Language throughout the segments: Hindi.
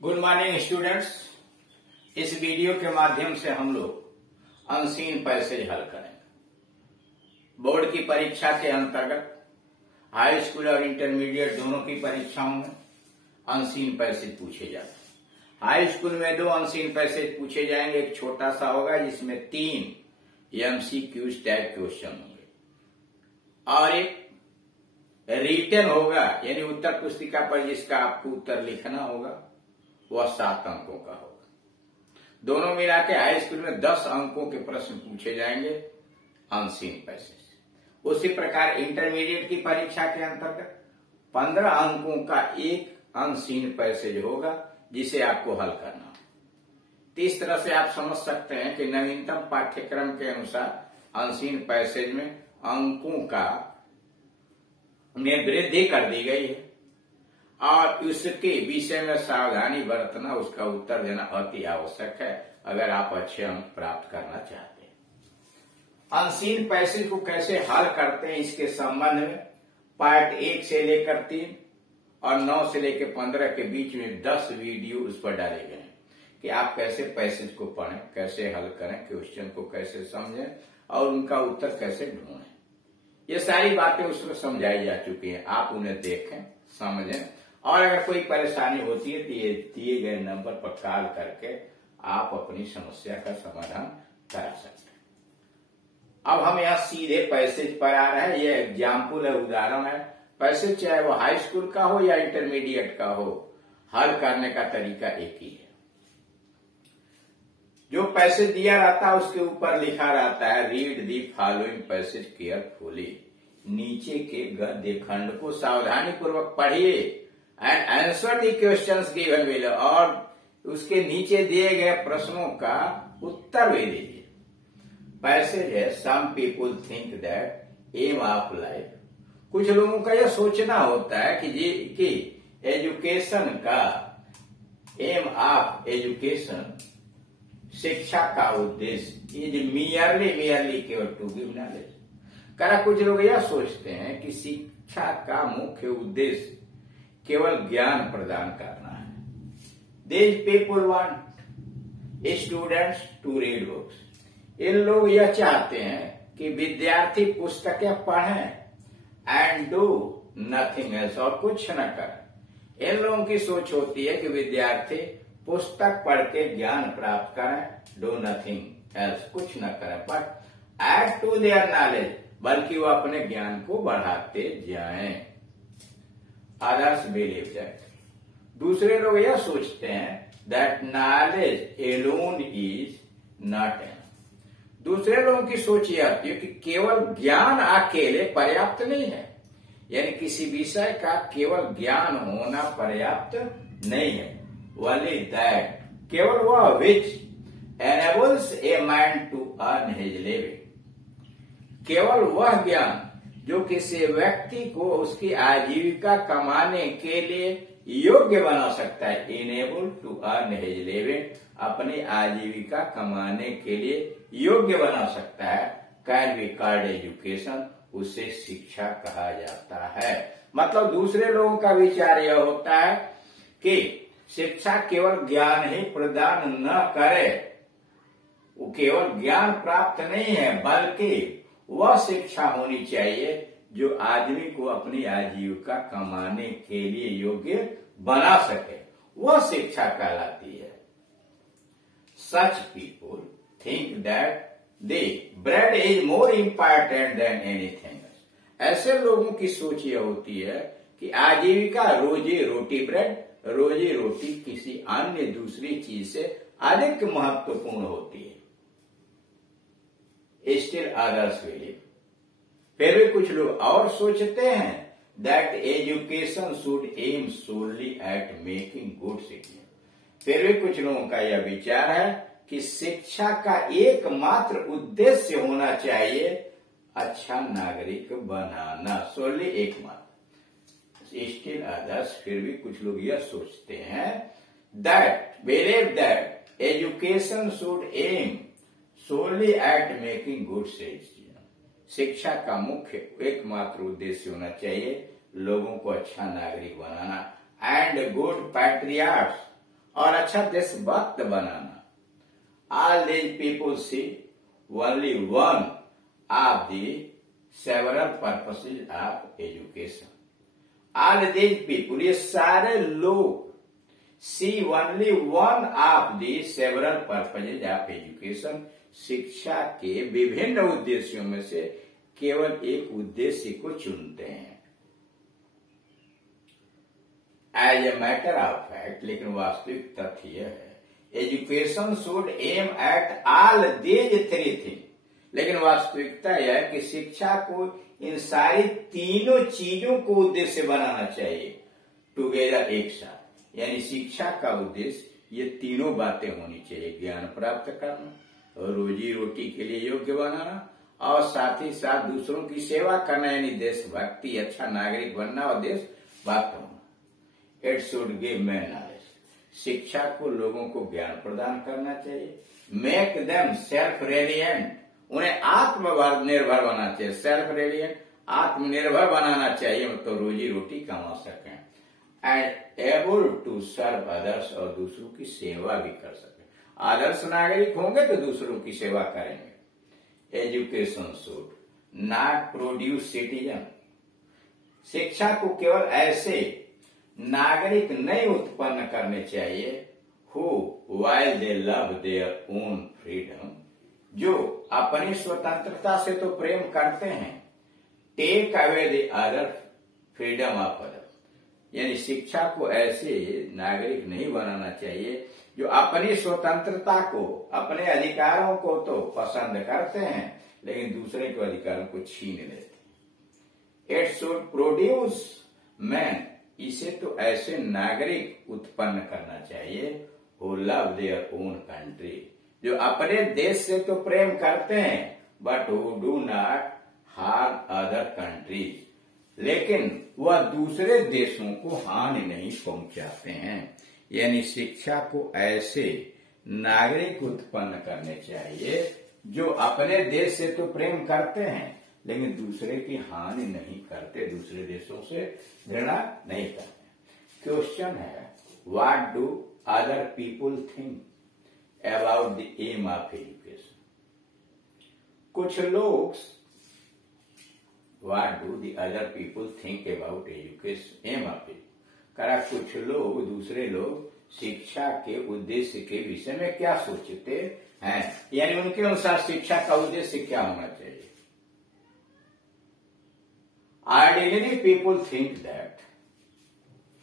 Good morning students. इस वीडियो के माध्यम से हम लोग अनसीन पैसेज हल करेंगे। बोर्ड की परीक्षा के अंतर्गत हाई स्कूल और इंटरमीडिएट दोनों की परीक्षाओं में अनसीन पैसेज पूछे जाते हैं। हाई स्कूल में 2 अनसीन पैसेज पूछे जाएंगे, एक छोटा सा होगा जिसमें 3 MCQ टाइप क्वेश्चन होंगे और एक रिटन होगा, यानी उत्तर पुस्तिका पर जिसका आपको उत्तर लिखना होगा वह 7 अंकों का होगा। दोनों मिला के हाई स्कूल में 10 अंकों के प्रश्न पूछे जाएंगे अनसीन पैसेज। उसी प्रकार इंटरमीडिएट की परीक्षा के अंतर्गत 15 अंकों का एक अनसीन पैसेज होगा जिसे आपको हल करना है। तो इस तरह से आप समझ सकते हैं कि नवीनतम पाठ्यक्रम के अनुसार अनसीन पैसेज में अंकों का में वृद्धि कर दी गई है और उसके विषय में सावधानी बरतना, उसका उत्तर देना अति आवश्यक है अगर आप अच्छे अंक प्राप्त करना चाहते हैं। अनसीन पैसेज को कैसे हल करते हैं इसके संबंध में पार्ट 1 से लेकर 3 और 9 से लेकर 15 के बीच में 10 वीडियो उस पर डाले गए हैं कि आप कैसे पैसेज को पढ़ें, कैसे हल करें, क्वेश्चन को कैसे समझें और उनका उत्तर कैसे ढूंढें। ये सारी बातें उसमें समझाई जा चुकी हैं। आप उन्हें देखें, समझें और अगर कोई परेशानी होती है तो ये दिए गए नंबर पर कॉल करके आप अपनी समस्या का समाधान करा सकते हैं। अब हम यहाँ सीधे पैसेज पर आ रहे हैं। ये एग्जाम्पल है, उदाहरण है। पैसेज चाहे वो हाई स्कूल का हो या इंटरमीडिएट का हो, हल करने का तरीका एक ही है। जो पैसेज दिया रहता है उसके ऊपर लिखा रहता है read the following passage carefully. नीचे के गद्य खंड को सावधानी पूर्वक पढ़िए and answer the questions given below, और उसके नीचे दिए गए प्रश्नों का उत्तर भी दीजिए। पैसेज है some people think that aim of life. कुछ लोगों का यह सोचना होता है कि एजुकेशन का एम ऑफ एजुकेशन, शिक्षा का उद्देश्य इज मियरली केवल टू गिव नॉलेज। कुछ लोग यह सोचते हैं कि शिक्षा का मुख्य उद्देश्य केवल ज्ञान प्रदान करना है। These people want students to read books. इन लोग यह चाहते हैं कि विद्यार्थी पुस्तकें पढ़ें and do nothing else, और कुछ न करें। इन लोगों की सोच होती है कि विद्यार्थी पुस्तक पढ़ के ज्ञान प्राप्त करें, do nothing else, कुछ न करें, but add to their knowledge, बल्कि वो अपने ज्ञान को बढ़ाते जाएं। Others believe that. दूसरे लोग यह सोचते हैं that knowledge alone is not enough. दूसरे लोगों की सोच यह आती है कि केवल ज्ञान अकेले पर्याप्त नहीं है, यानी किसी विषय का केवल ज्ञान होना पर्याप्त नहीं है। Only that, केवल वह which enables a man to earn his living. केवल वह ज्ञान जो किसी व्यक्ति को उसकी आजीविका कमाने के लिए योग्य बना सकता है। Enable to earn his living, अपनी आजीविका कमाने के लिए योग्य बना सकता है। कैन बी कॉल्ड एजुकेशन, उसे शिक्षा कहा जाता है। मतलब दूसरे लोगों का विचार यह होता है कि शिक्षा केवल ज्ञान ही प्रदान न करे, वो केवल ज्ञान प्राप्त नहीं है, बल्कि वह शिक्षा होनी चाहिए जो आदमी को अपनी आजीविका कमाने के लिए योग्य बना सके, वह शिक्षा कहलाती है। Such people think that the bread is more important than anything else. ऐसे लोगों की सोच यह होती है कि आजीविका रोजी रोटी, ब्रेड रोजी रोटी किसी अन्य दूसरी चीज से अधिक महत्वपूर्ण होती है। Still others believe, फिर भी कुछ लोग और सोचते हैं that education should aim solely at making good citizen. फिर भी कुछ लोगों का यह विचार है कि शिक्षा का एकमात्र उद्देश्य होना चाहिए अच्छा नागरिक बनाना, solely एकमात्र। Still others, फिर भी कुछ लोग यह सोचते हैं that believe that education should aim solely at making good citizens. शिक्षा का मुख्य एकमात्र उद्देश्य होना चाहिए लोगों को अच्छा नागरिक बनाना एंड गुड पैट्रियार्ट्स, और अच्छा देशभक्त बनाना। All these people see only one of the several purposes of education. All these people, ये सारे लोग see only one of the several purposes of education, शिक्षा के विभिन्न उद्देश्यों में से केवल एक उद्देश्य को चुनते हैं। As a matter of fact, लेकिन वास्तविक तथ्य यह है, education should aim at all these three thing, लेकिन वास्तविकता यह है कि शिक्षा को इन सारी तीनों चीजों को उद्देश्य बनाना चाहिए टुगेदर, एक साथ। यानी शिक्षा का उद्देश्य ये तीनों बातें होनी चाहिए, ज्ञान प्राप्त करना, रोजी रोटी के लिए योग्य बनाना और साथ ही साथ दूसरों की सेवा करना, यानी देशभक्ति, अच्छा नागरिक बनना और देशभक्त होना। It should give man knowledge, शिक्षा को लोगों को ज्ञान प्रदान करना चाहिए। मेक देम सेल्फ रेलिएंट, उन्हें आत्मनिर्भर बनाना चाहिए। सेल्फ रेलिएंट, आत्मनिर्भर बनाना चाहिए, तो रोजी रोटी कमा सकें। And able to serve others, और दूसरों की सेवा भी कर सकें। आदर्श नागरिक होंगे तो दूसरों की सेवा करेंगे। Education should not produce citizen, शिक्षा को केवल ऐसे नागरिक नहीं उत्पन्न करने चाहिए who while they love their own freedom, जो अपनी स्वतंत्रता से तो प्रेम करते हैं, take away the other freedom of other, यानी शिक्षा को ऐसे नागरिक नहीं बनाना चाहिए जो अपनी स्वतंत्रता को, अपने अधिकारों को तो पसंद करते हैं लेकिन दूसरे के अधिकारों को छीन लेते हैं। इट शुड प्रोड्यूस मैन, इसे तो ऐसे नागरिक उत्पन्न करना चाहिए who love their own country, जो अपने देश से तो प्रेम करते हैं but who do not harm other countries, लेकिन वह दूसरे देशों को हानि नहीं पहुंचाते हैं। यानी शिक्षा को ऐसे नागरिक उत्पन्न करने चाहिए जो अपने देश से तो प्रेम करते हैं लेकिन दूसरे की हानि नहीं करते, दूसरे देशों से घृणा नहीं करते। क्वेश्चन है, what do other people think about the aim of education? कुछ लोग, what do the other people think about education, aim of education, करा कुछ लोग, दूसरे लोग शिक्षा के उद्देश्य के विषय में क्या सोचते हैं, यानी उनके अनुसार शिक्षा का उद्देश्य क्या होना चाहिए। ऑर्डिनरी पीपुल थिंक दैट,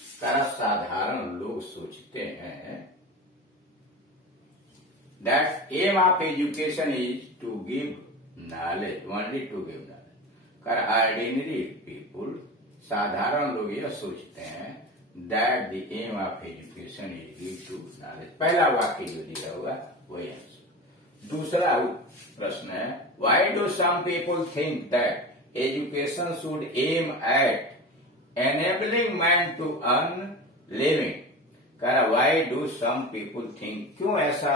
साधारण लोग सोचते हैं, that aim of education is to give knowledge, only to give knowledge. Ordinary people, साधारण लोग यह सोचते हैं, that the aim of education is give to knowledge. पहला वाक्य जो दिया हुआ वही आंसर। दूसरा प्रश्न है, why do some people think that education should aim at enabling man to earn living? why do some people think, क्यों ऐसा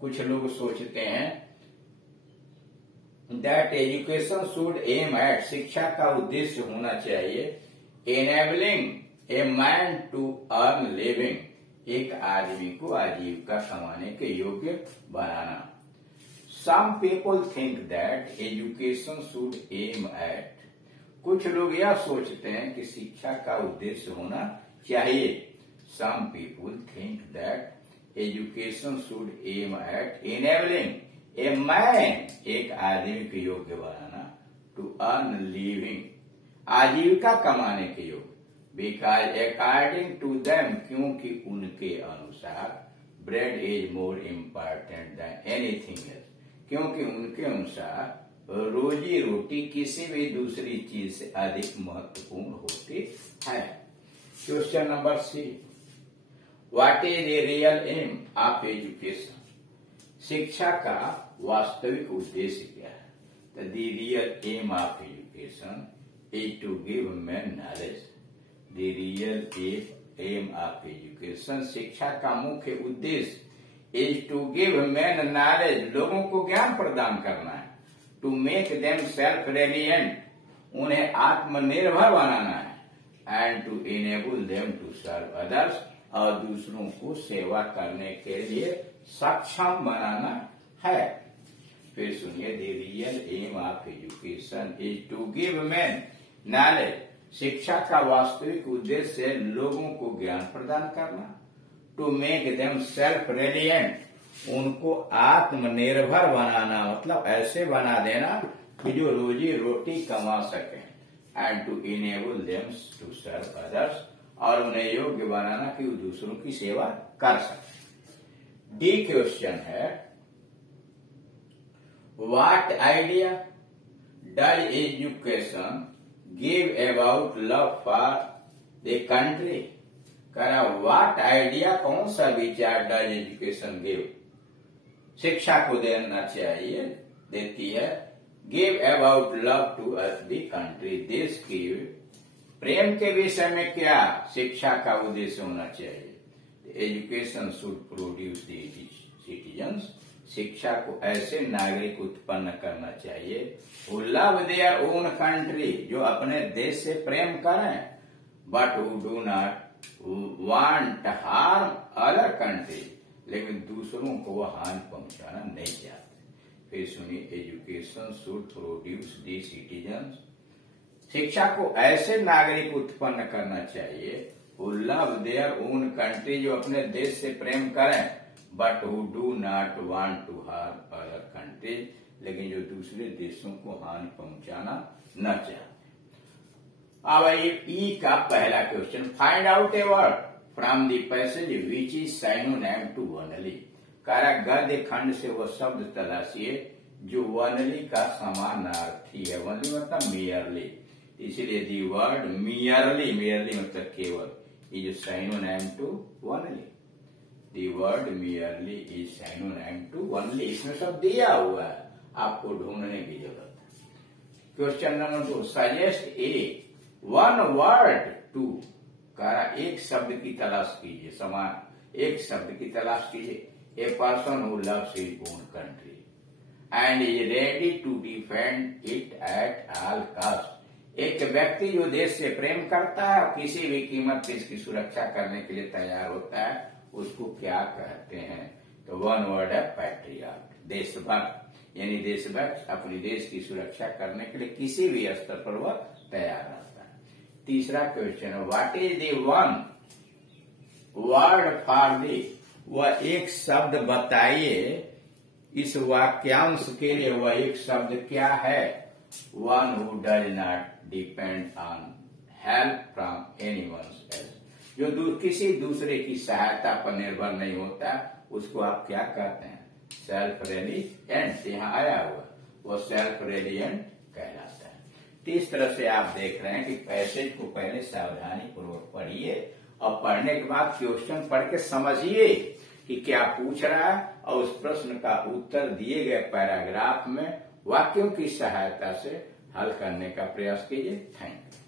कुछ लोग सोचते हैं, that education should aim at, शिक्षा का उद्देश्य होना चाहिए, enabling a man to earn living, एक आदमी को आजीविका कमाने के योग्य बनाना। Some people think that education should aim at, कुछ लोग यह सोचते हैं कि शिक्षा का उद्देश्य होना चाहिए। Some people think that education should aim at enabling a man, एक आदमी के योग्य बनाना, to earn living, आजीविका कमाने के योग्य। Because according to them, क्योंकि उनके अनुसार bread is more important than anything else, क्योंकि उनके अनुसार रोजी रोटी किसी भी दूसरी चीज से अधिक महत्वपूर्ण होती है। Question number 3, what is the real aim of education? शिक्षा का वास्तविक उद्देश्य क्या है? The real aim of education is to give man knowledge. The real aim of education, शिक्षा का मुख्य उद्देश्य is to give man knowledge, लोगों को ज्ञान प्रदान करना है। To make them self reliant, उन्हें आत्मनिर्भर बनाना है। And to enable them to serve others, और दूसरों को सेवा करने के लिए सक्षम बनाना है। फिर सुनिए, the real aim of education is to give man knowledge. शिक्षा का वास्तविक उद्देश्य है लोगों को ज्ञान प्रदान करना। टू मेक देम सेल्फ रिलिएंट, उनको आत्मनिर्भर बनाना, मतलब ऐसे बना देना कि जो रोजी रोटी कमा सके। And to enable them to serve others, और उन्हें योग्य बनाना कि वो दूसरों की सेवा कर सके। डी क्वेश्चन है, what idea does education give about love for the country. करा व्हाट आइडिया, कौन सा विचार डज एजुकेशन गिव, शिक्षा को देना चाहिए, देती है। Give about love to us the country, देश की प्रेम के विषय में क्या शिक्षा का उद्देश्य होना चाहिए। Education should produce the citizens, शिक्षा को ऐसे नागरिक उत्पन्न करना चाहिए who love their own country, जो अपने देश से प्रेम करें, but who do not want harm other country, लेकिन दूसरों को वो हानि पहुंचाना नहीं चाहते। फिर सुनिए, education should produce the citizens, शिक्षा को ऐसे नागरिक उत्पन्न करना चाहिए who love their own country, जो अपने देश से प्रेम करें, but who do not want to harm other countries, लेकिन जो दूसरे देशों को हानि पहुंचाना न चाहते। अब ई का पहला question, find out a word from the passage which is synonym to only. कारा गद्य खंड से वो शब्द तलाशिए जो वनली का समानार्थी है। वनली मतलब मियरली, इसीलिए दी वर्ड मियरली, मियरली मतलब केवल, is synonym to only. The word merely is synonym to only, इसमें सब दिया हुआ है, आपको ढूंढने की जरूरत है। Question number 2, suggest a one word to. कहा एक शब्द की तलाश कीजिए, समान एक शब्द की तलाश कीजिए। A person who loves his own country and is ready to defend it at all cost. एक व्यक्ति जो देश से प्रेम करता है और किसी भी कीमत पे इसकी सुरक्षा करने के लिए तैयार होता है, उसको क्या कहते हैं। तो वन वर्ड है पैट्रियट, देशभक्त, यानी देशभक्त अपने देश की सुरक्षा करने के लिए किसी भी स्तर पर वह तैयार रहता है। तीसरा क्वेश्चन है, what is the one word for the. वह एक शब्द बताइए, इस वाक्यांश के लिए वह एक शब्द क्या है। One who does not depend on help from anyone else, जो किसी दूसरे की सहायता पर निर्भर नहीं होता, उसको आप क्या कहते हैं, सेल्फ रेलिएंट। यहाँ आया हुआ वो सेल्फ रेलिएंट कहलाता है। तो इस तरह से आप देख रहे हैं कि पैसेज को पहले सावधानी पूर्वक पढ़िए और पढ़ने के बाद क्वेश्चन पढ़ के समझिए कि क्या पूछ रहा है, और उस प्रश्न का उत्तर दिए गए पैराग्राफ में वाक्यों की सहायता से हल करने का प्रयास कीजिए। Thank you.